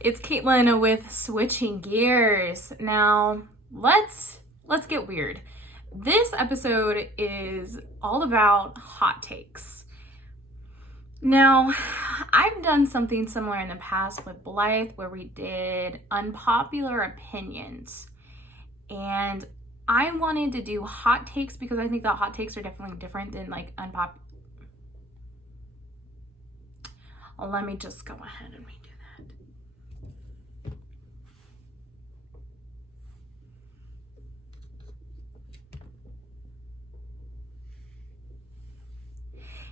It's Caitlin with Switching Gears. Now, let's get weird. This episode is all about hot takes. Now, I've done something similar in the past with Blythe where we did unpopular opinions. And I wanted to do hot takes because I think that hot takes are definitely different than like unpopular. Let me just go ahead and redo that.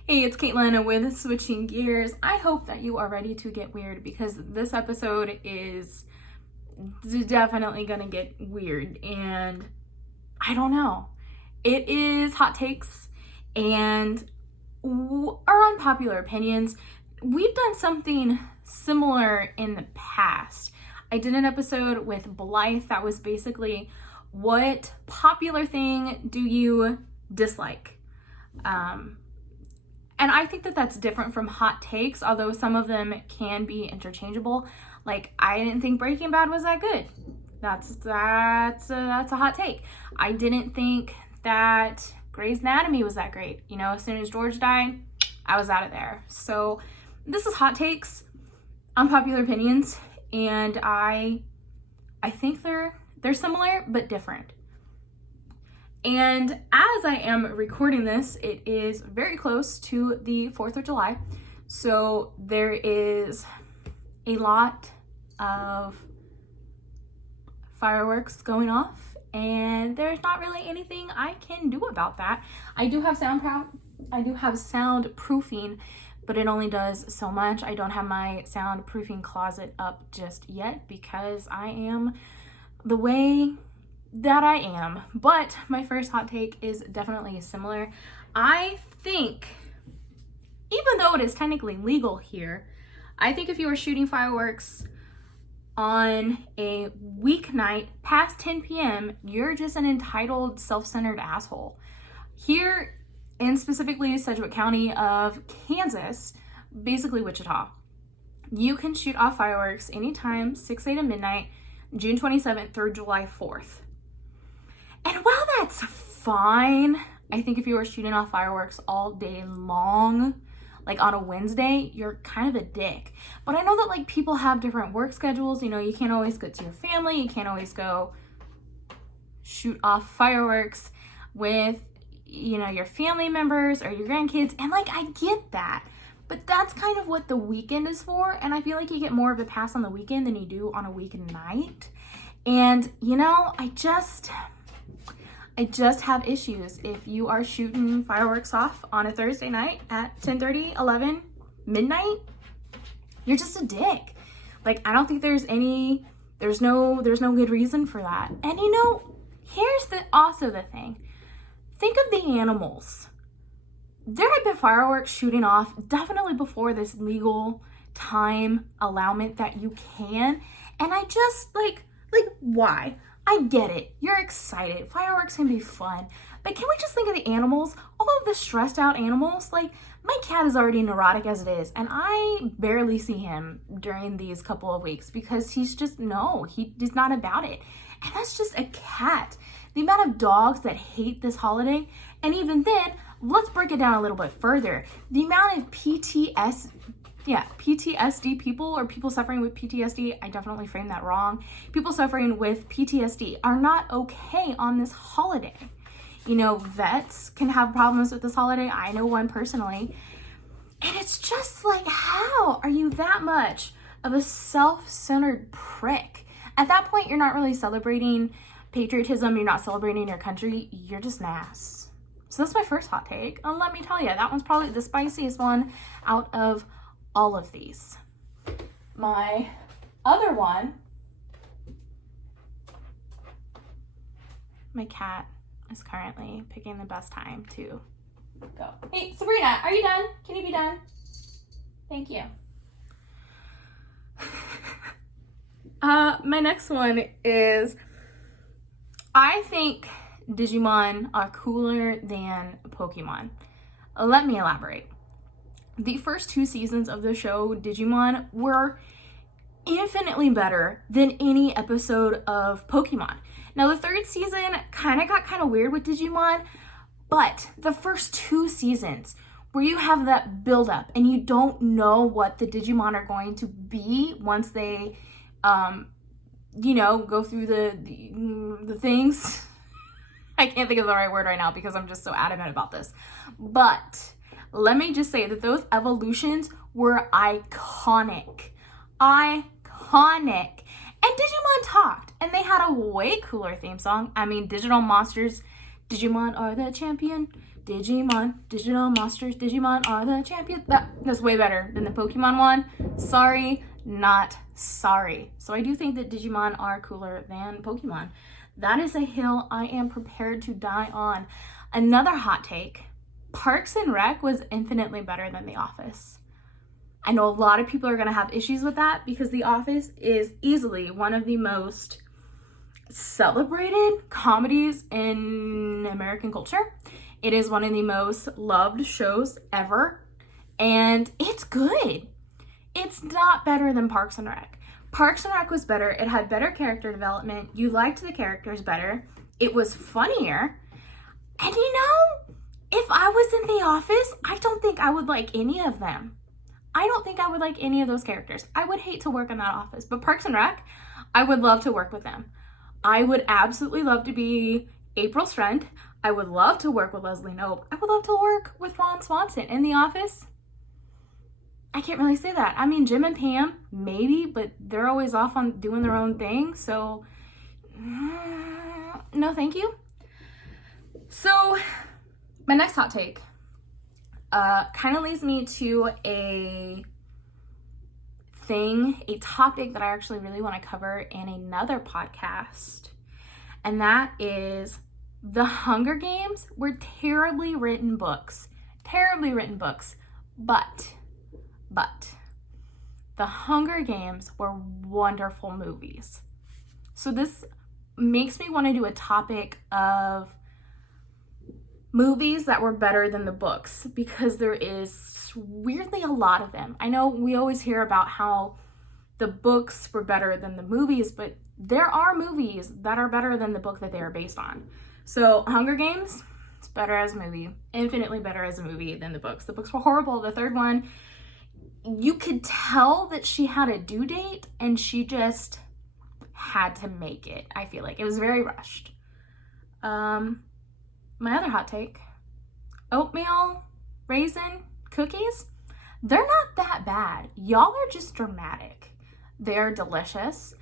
Hey, it's Caitlin with Switching Gears. I hope that you are ready to get weird because this episode is definitely gonna get weird, and I don't know. It is hot takes and our unpopular opinions. We've done something similar in the past. I did an episode with Blythe that was basically, what popular thing do you dislike? And I think that that's different from hot takes, although some of them can be interchangeable. Like, I didn't think Breaking Bad was that good. That's a hot take. I didn't think that Grey's Anatomy was that great. You know, as soon as George died, I was out of there. So this is hot takes, unpopular opinions, and I think they're similar but different. And as I am recording this, it is very close to the 4th of July. So there is a lot of fireworks going off, and there's not really anything I can do about that. I do have soundproofing, but it only does so much. I don't have my soundproofing closet up just yet because I am the way that I am. But my first hot take is definitely similar. I think, even though it is technically legal here, I think if you are shooting fireworks on a weeknight past 10 p.m., you're just an entitled, self-centered asshole. Here in specifically Sedgwick County of Kansas, basically Wichita, you can shoot off fireworks anytime 6 a.m. to midnight, June 27th through July 4th. And while that's fine, I think if you were shooting off fireworks all day long, like on a Wednesday, you're kind of a dick. But I know that like people have different work schedules. You know, you can't always go to your family. You can't always go shoot off fireworks with, you know, your family members or your grandkids. And like, I get that. But that's kind of what the weekend is for. And I feel like you get more of a pass on the weekend than you do on a weeknight. And, you know, I just have issues. If you are shooting fireworks off on a Thursday night at 10:30, 11, midnight, you're just a dick. Like, I don't think there's no good reason for that. And you know, here's also the thing. Think of the animals. There have been fireworks shooting off definitely before this legal time allowance that you can. And I just like why? I get it. You're excited. Fireworks can be fun. But can we just think of the animals? All of the stressed out animals. Like, my cat is already neurotic as it is, and I barely see him during these couple of weeks because he's not about it. And that's just a cat. The amount of dogs that hate this holiday, and even then, let's break it down a little bit further. The amount of PTSD people, or people suffering with PTSD, I definitely framed that wrong. People suffering with PTSD are not okay on this holiday. You know, vets can have problems with this holiday. I know one personally. And it's just like, how are you that much of a self-centered prick? At that point, you're not really celebrating patriotism. You're not celebrating your country. You're just an ass. So that's my first hot take. And let me tell you, that one's probably the spiciest one out of all of these. My other one, my cat is currently picking the best time to go. Hey, Sabrina, are you done? Can you be done? Thank you. My next one is, I think Digimon are cooler than Pokemon. Let me elaborate. The first 2 seasons of the show, Digimon, were infinitely better than any episode of Pokemon. Now, the third season kind of got weird with Digimon, but the first 2 seasons where you have that build-up and you don't know what the Digimon are going to be once they, go through the things. I can't think of the right word right now because I'm just so adamant about this. But let me just say that those evolutions were iconic. Iconic. And Digimon talked, and they had a way cooler theme song. I mean, Digital Monsters, Digimon are the champion. Digimon, Digital Monsters, Digimon are the champion. That's way better than the Pokemon one. Sorry, not sorry. So I do think that Digimon are cooler than Pokemon. That is a hill I am prepared to die on. Another hot take, Parks and Rec was infinitely better than The Office. I know a lot of people are going to have issues with that because The Office is easily one of the most celebrated comedies in American culture. It is one of the most loved shows ever, and it's good. It's not better than Parks and Rec. Parks and Rec was better. It had better character development. You liked the characters better. It was funnier. And if I was in The Office, I don't think I would like any of them. I don't think I would like any of those characters. I would hate to work in that office. But Parks and Rec, I would love to work with them. I would absolutely love to be April's friend. I would love to work with Leslie Knope. I would love to work with Ron Swanson in The Office. I can't really say that. I mean, Jim and Pam, maybe, but they're always off on doing their own thing. So, no, thank you. So, my next hot take kind of leads me to a topic that I actually really want to cover in another podcast. And that is The Hunger Games were terribly written books. But The Hunger Games were wonderful movies. So this makes me want to do a topic of movies that were better than the books because there is weirdly a lot of them. I know we always hear about how the books were better than the movies, but there are movies that are better than the book that they are based on. So Hunger Games, it's better as a movie, infinitely better as a movie than the books. The books were horrible. The third one, you could tell that she had a due date and she just had to make it. I feel like it was very rushed. My other hot take, oatmeal raisin cookies, they're not that bad. Y'all are just dramatic. They're delicious.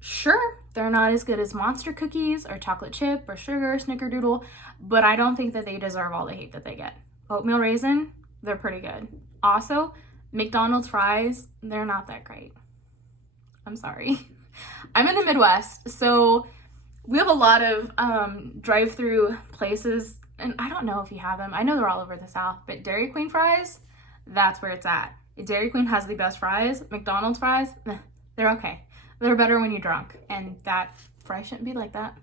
Sure, they're not as good as monster cookies or chocolate chip or sugar snickerdoodle, but I don't think that they deserve all the hate that they get. Oatmeal raisin, they're pretty good. Also, McDonald's fries, they're not that great. I'm sorry. I'm in the Midwest, so we have a lot of drive-through places, and I don't know if you have them. I know they're all over the South, but Dairy Queen fries, that's where it's at. Dairy Queen has the best fries. McDonald's fries, they're okay. They're better when you're drunk, and that fry shouldn't be like that.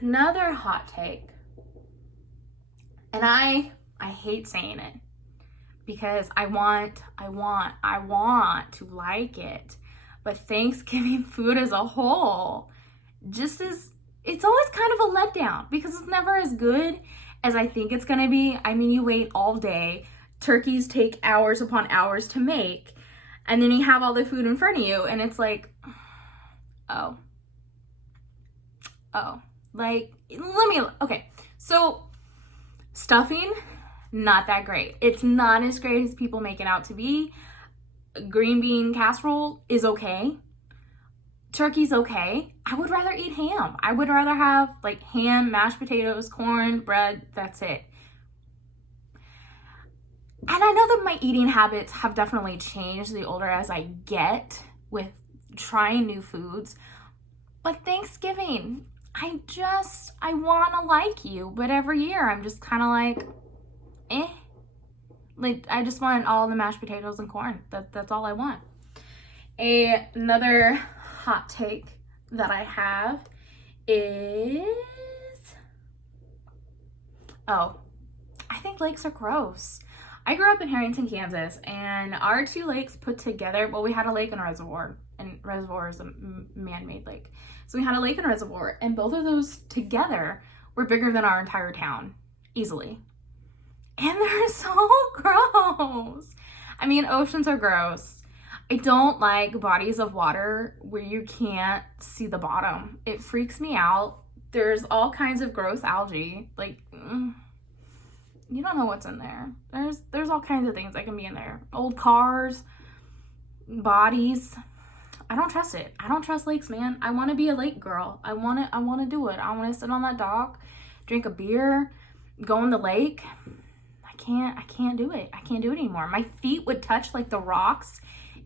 Another hot take, and I hate saying it because I want to like it. But Thanksgiving food as a whole it's always kind of a letdown because it's never as good as I think it's gonna be. I mean, you wait all day, turkeys take hours upon hours to make, and then you have all the food in front of you, and it's like, okay, so stuffing, not that great. It's not as great as people make it out to be. Green bean casserole is okay. Turkey's okay. I would rather eat ham. I would rather have like ham, mashed potatoes, corn, bread, that's it. And I know that my eating habits have definitely changed the older as I get with trying new foods. But Thanksgiving, I want to like you, but every year I'm just kind of like, Like, I just want all the mashed potatoes and corn. That's all I want. Another hot take that I have is, I think lakes are gross. I grew up in Harrington, Kansas, and our two lakes put together, well, we had a lake and a reservoir, and reservoir is a man-made lake. So we had a lake and a reservoir, and both of those together were bigger than our entire town, easily. And they're so gross. I mean, oceans are gross. I don't like bodies of water where you can't see the bottom. It freaks me out. There's all kinds of gross algae. Like, you don't know what's in there. There's all kinds of things that can be in there. Old cars, bodies. I don't trust it. I don't trust lakes, man. I want to be a lake girl. I want to do it. I want to sit on that dock, drink a beer, go in the lake. I can't do it. I can't do it anymore. My feet would touch like the rocks,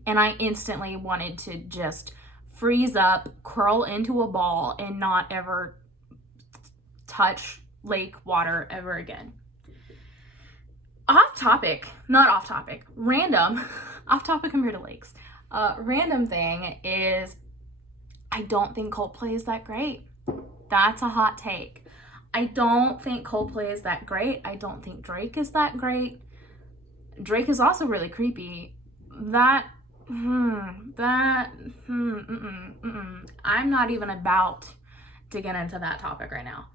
and I instantly wanted to just freeze up, curl into a ball, and not ever touch lake water ever again. Off topic, not off topic, random, off topic compared to lakes. Random thing is, I don't think Coldplay is that great. That's a hot take. I don't think Coldplay is that great. I don't think Drake is that great. Drake is also really creepy. I'm not even about to get into that topic right now.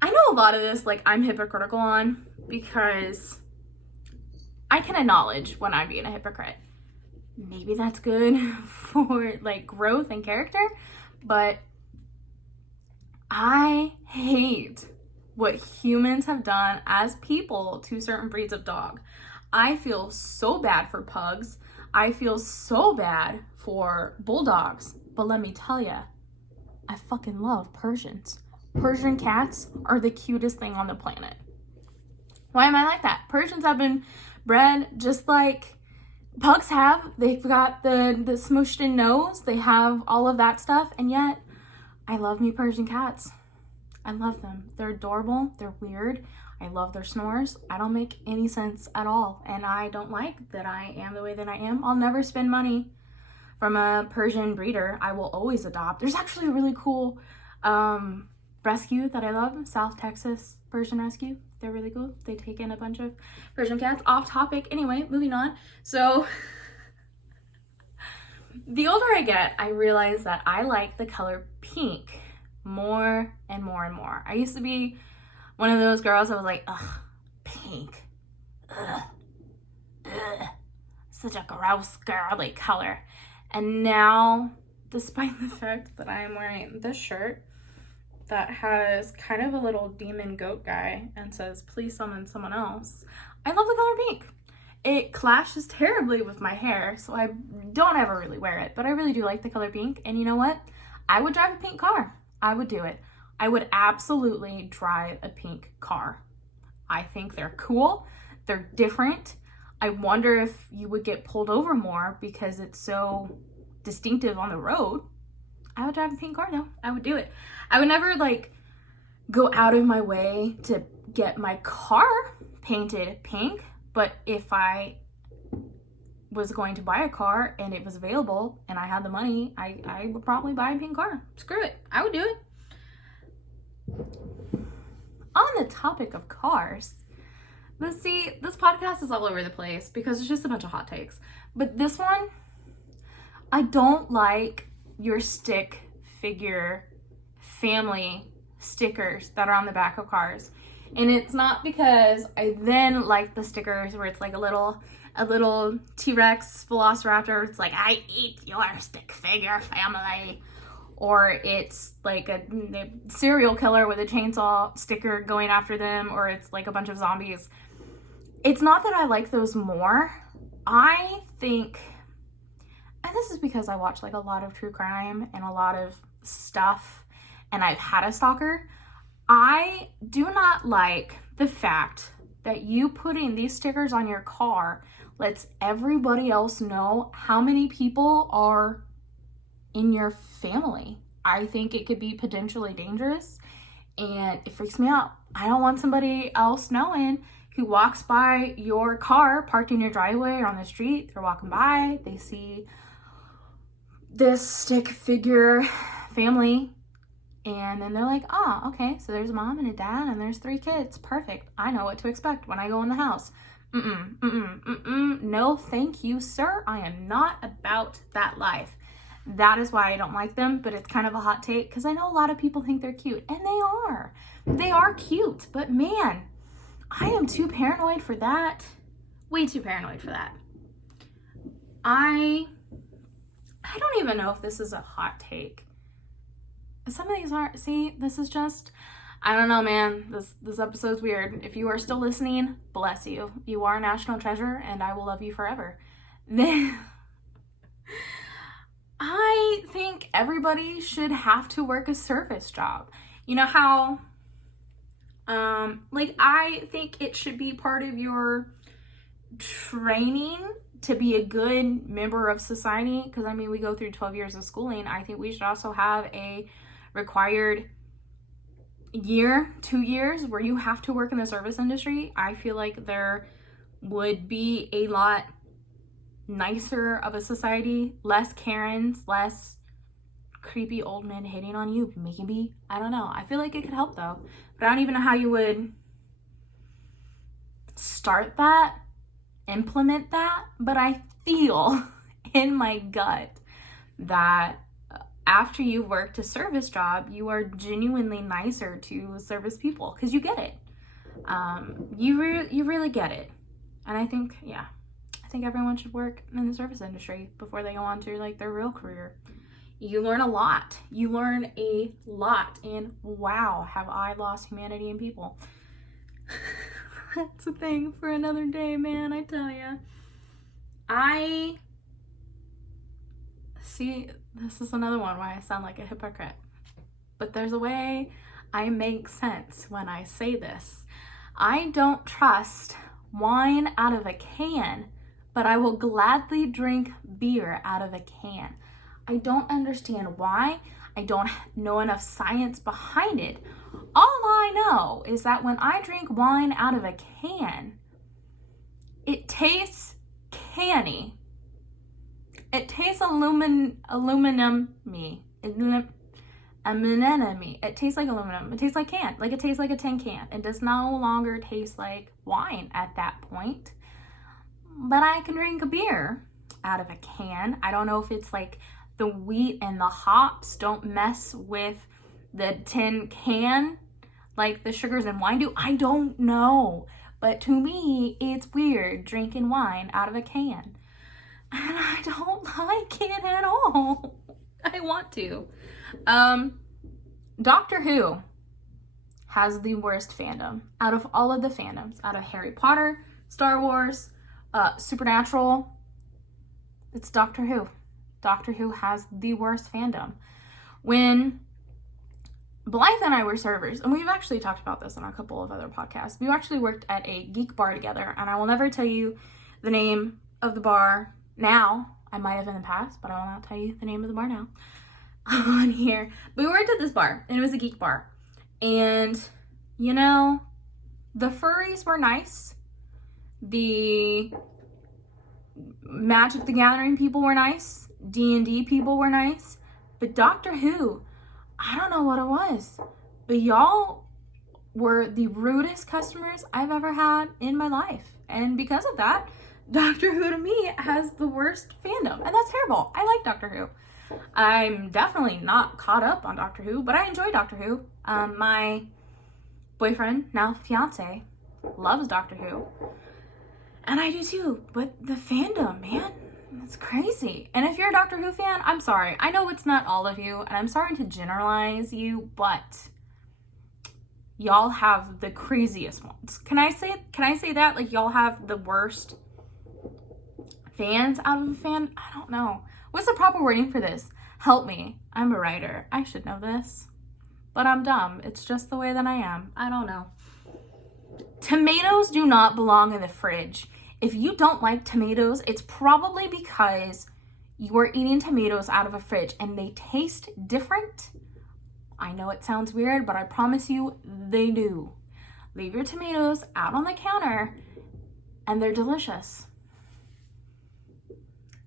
I know a lot of this, like, I'm hypocritical on, because I can acknowledge when I'm being a hypocrite. Maybe that's good for, like, growth and character, but I hate what humans have done as people to certain breeds of dog. I feel so bad for pugs. I feel so bad for bulldogs. But let me tell you, I fucking love Persians. Persian cats are the cutest thing on the planet. Why am I like that? Persians have been bred just like pugs have. They've got the smooshed in nose. They have all of that stuff. And yet, I love me Persian cats. I love them. They're adorable. They're weird. I love their snores. I don't make any sense at all. And I don't like that I am the way that I am. I'll never spend money from a Persian breeder. I will always adopt. There's actually a really cool rescue that I love, South Texas Persian Rescue. They're really cool. They take in a bunch of Persian cats. Off topic. Anyway, moving on. So the older I get, I realize that I like the color pink more and more and more. I used to be one of those girls that was like, ugh, pink. Ugh. Ugh. Such a gross girly color. And now, despite the fact that I am wearing this shirt that has kind of a little demon goat guy and says, please summon someone else, I love the color pink. It clashes terribly with my hair, so I don't ever really wear it, but I really do like the color pink. And you know what? I would drive a pink car. I would do it. I would absolutely drive a pink car. I think they're cool. They're different. I wonder if you would get pulled over more because it's so distinctive on the road. I would drive a pink car though. I would do it. I would never like go out of my way to get my car painted pink, but if I was going to buy a car and it was available and I had the money, I would probably buy a pink car. Screw it. I would do it. On the topic of cars, let's see, this podcast is all over the place because it's just a bunch of hot takes. But this one, I don't like your stick figure family stickers that are on the back of cars. And it's not because I then like the stickers where it's like a little T-Rex velociraptor. It's like, I eat your stick figure family. Or it's like a serial killer with a chainsaw sticker going after them, or it's like a bunch of zombies. It's not that I like those more. I think, and this is because I watch like a lot of true crime and a lot of stuff, and I've had a stalker. I do not like the fact that you putting these stickers on your car lets everybody else know how many people are in your family. I think it could be potentially dangerous and it freaks me out. I don't want somebody else knowing who walks by your car parked in your driveway or on the street. They're walking by, they see this stick figure family And then they're like, ah, okay, so there's a mom and a dad and there's 3 kids. Perfect. I know what to expect when I go in the house. No, thank you, sir. I am not about that life. That is why I don't like them, but it's kind of a hot take because I know a lot of people think they're cute, and they are. They are cute, but man, I am too paranoid for that. Way too paranoid for that. I don't even know if this is a hot take. Some of these aren't. See, this is just, I don't know, man. This episode's weird. If you are still listening, bless you. You are a national treasure, and I will love you forever. Then I think everybody should have to work a service job. You know how, like, I think it should be part of your training to be a good member of society. Because, I mean, we go through 12 years of schooling. I think we should also have a required year, 2 years where you have to work in the service industry. I feel like there would be a lot nicer of a society, less Karens, less creepy old men hating on you, maybe. I don't know. I feel like it could help though, but I don't even know how you would start that, implement that, but I feel in my gut that after you've worked a service job, you are genuinely nicer to service people because you get it. You really get it. And I think, yeah, I think everyone should work in the service industry before they go on to like their real career. You learn a lot. You learn a lot. And wow, have I lost humanity and people. That's a thing for another day, man, I tell ya. See, this is another one why I sound like a hypocrite. But there's a way I make sense when I say this. I don't trust wine out of a can, but I will gladly drink beer out of a can. I don't understand why. I don't know enough science behind it. All I know is that when I drink wine out of a can, it tastes canny. It tastes aluminum-y. It tastes like aluminum. It tastes like can. Like it tastes like a tin can. It does no longer taste like wine at that point. But I can drink a beer out of a can. I don't know if it's like the wheat and the hops don't mess with the tin can like the sugars in wine do. I don't know. But to me, it's weird drinking wine out of a can. And I don't like it at all. I want to. Doctor Who has the worst fandom out of all of the fandoms. Out of Harry Potter, Star Wars, Supernatural. It's Doctor Who. Doctor Who has the worst fandom. When Blythe and I were servers, and we've actually talked about this on a couple of other podcasts. We actually worked at a geek bar together, and I will never tell you the name of the bar now. I might have in the past, but I will not tell you the name of the bar now on here. But we worked at this bar, and it was a geek bar. And, you know, the furries were nice. The Magic the Gathering people were nice. D&D people were nice. But Doctor Who, I don't know what it was, but y'all were the rudest customers I've ever had in my life. And because of that, Doctor Who to me has the worst fandom. And that's terrible. I like Doctor Who. I'm definitely not caught up on Doctor Who, but I enjoy Doctor Who. My boyfriend, now fiance, loves Doctor Who. And I do too. But the fandom, man, it's crazy. And if you're a Doctor Who fan, I'm sorry. I know it's not all of you, and I'm sorry to generalize you, but y'all have the craziest ones. Can I say that? Like, y'all have the worst fans out of a fan? I don't know. What's the proper wording for this? Help me. I'm a writer. I should know this. But I'm dumb. It's just the way that I am. I don't know. Tomatoes do not belong in the fridge. If you don't like tomatoes, it's probably because you are eating tomatoes out of a fridge and they taste different. I know it sounds weird, but I promise you they do. Leave your tomatoes out on the counter and they're delicious.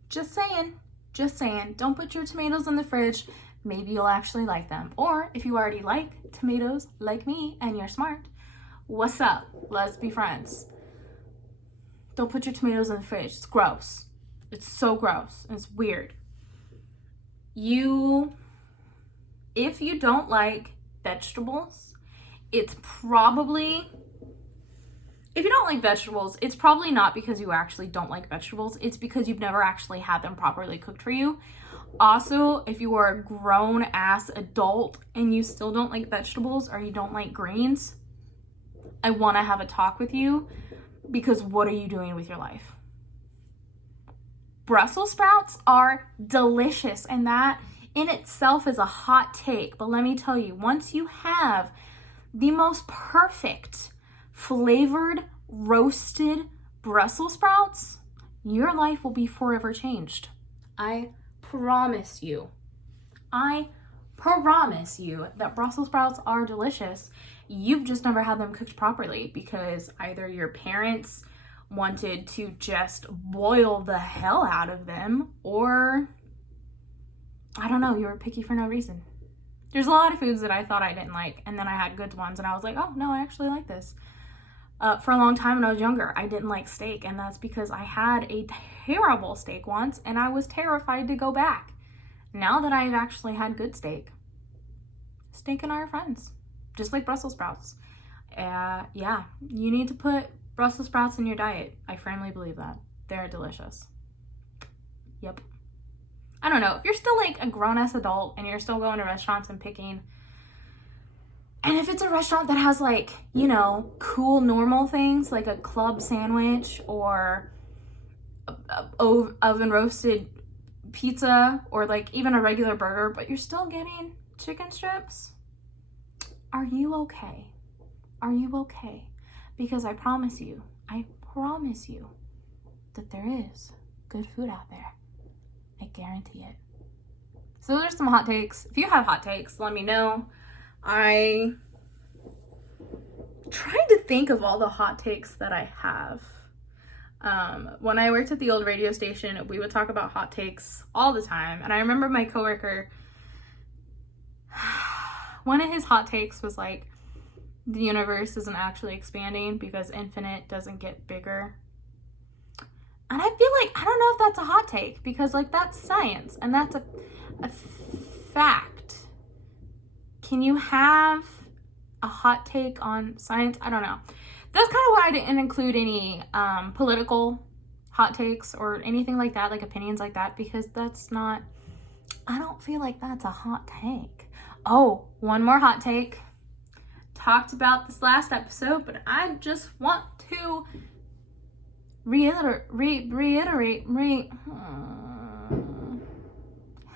Just saying. Just saying. Don't put your tomatoes in the fridge. maybe you'll actually like them. Or if you already like tomatoes like me and you're smart, what's up? Let's be friends. Don't put your tomatoes in the fridge. It's gross. It's so gross. It's weird. If you don't like vegetables, if you don't like vegetables, it's probably not because you actually don't like vegetables. It's because you've never actually had them properly cooked for you. Also, if you are a grown-ass adult and you still don't like vegetables or you don't like greens, I want to have a talk with you, because what are you doing with your life? Brussels sprouts are delicious, and that in itself is a hot take. But let me tell you, once you have the most perfect flavored roasted Brussels sprouts, your life will be forever changed. I promise you. I promise you that Brussels sprouts are delicious. You've just never had them cooked properly because either your parents wanted to just boil the hell out of them, or I don't know, you were picky for no reason. There's a lot of foods that I thought I didn't like, and then I had good ones and I was like, oh no, I actually like this. For a long time when I was younger, I didn't like steak, and that's because I had a terrible steak once and I was terrified to go back. Now that I've actually had good steak and I are friends, just like Brussels sprouts. Yeah, you need to put Brussels sprouts in your diet. I firmly believe that. They're delicious. Yep. I don't know, if you're still like a grown-ass adult and you're still going to restaurants and picking, and if it's a restaurant that has like, you know, cool normal things like a club sandwich or oven roasted pizza or like even a regular burger, but you're still getting chicken strips, are you okay? Are you okay? Because I promise you that there is good food out there. I guarantee it. So there's some hot takes. If you have hot takes, let me know. I tried to think of all the hot takes that I have. When I worked at the old radio station, we would talk about hot takes all the time. And I remember my coworker, one of his hot takes was like, the universe isn't actually expanding because infinite doesn't get bigger. And I feel like, I don't know if that's a hot take, because like that's science and that's a fact. Can you have a hot take on science? I don't know. That's kind of why I didn't include any political hot takes or anything like that, like opinions like that, because that's not, I don't feel like that's a hot take. Oh, one more hot take. Talked about this last episode, but I just want to reiterate,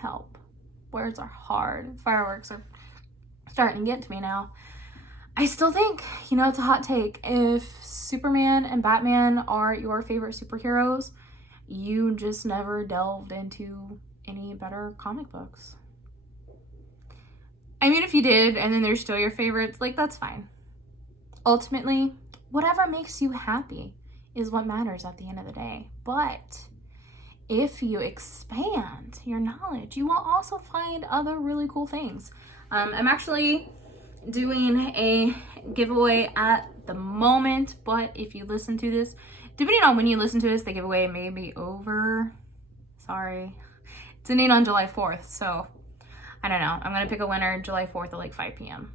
help. Words are hard. Fireworks are starting to get to me now. I still think, you know, it's a hot take. If Superman and Batman are your favorite superheroes, you just never delved into any better comic books. I mean, if you did, and then they're still your favorites, like, that's fine. Ultimately, whatever makes you happy is what matters at the end of the day. But if you expand your knowledge, you will also find other really cool things. I'm actually doing a giveaway at the moment, but if you listen to this, depending on when you listen to this, the giveaway may be over. Sorry. It's ending on July 4th, so I don't know. I'm going to pick a winner July 4th at like 5 p.m.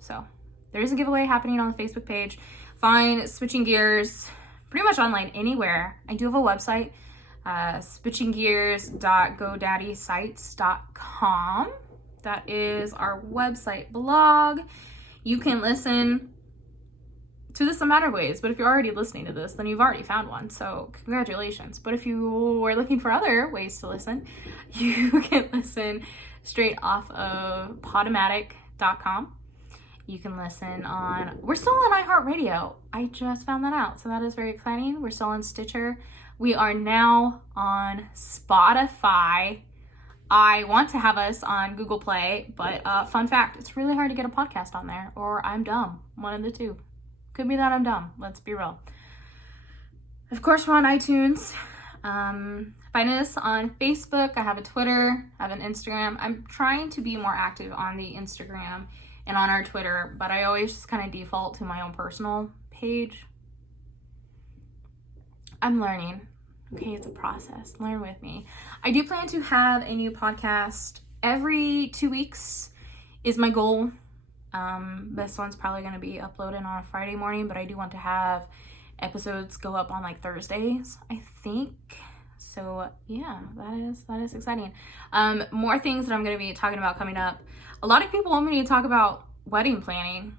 So there is a giveaway happening on the Facebook page. Find Switching Gears pretty much online anywhere. I do have a website, switchinggears.godaddysite.com. That is our website blog. You can listen to this a matter of ways, but if you're already listening to this, then you've already found one, so congratulations. But if you are looking for other ways to listen, you can listen straight off of Podomatic.com. You can listen on, we're still on iHeartRadio. I just found that out, so that is very exciting. We're still on Stitcher. We are now on Spotify. I want to have us on Google Play, but fun fact, it's really hard to get a podcast on there, or I'm dumb. One of the two. Could be that I'm dumb. Let's be real. Of course, we're on iTunes. Find us on Facebook. I have a Twitter, I have an Instagram. I'm trying to be more active on the Instagram and on our Twitter, but I always just kind of default to my own personal page. I'm learning. Okay, it's a process. Learn with me. I do plan to have a new podcast every 2 weeks is my goal. This one's probably going to be uploaded on a Friday morning, but I do want to have episodes go up on like Thursdays, I think. So yeah, that is exciting. More things that I'm going to be talking about coming up. A lot of people want me to talk about wedding planning,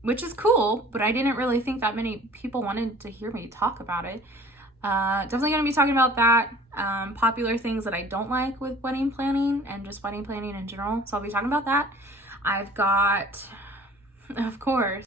which is cool, but I didn't really think that many people wanted to hear me talk about it. Definitely going to be talking about that. Popular things that I don't like with wedding planning and just wedding planning in general. So I'll be talking about that. I've got, of course,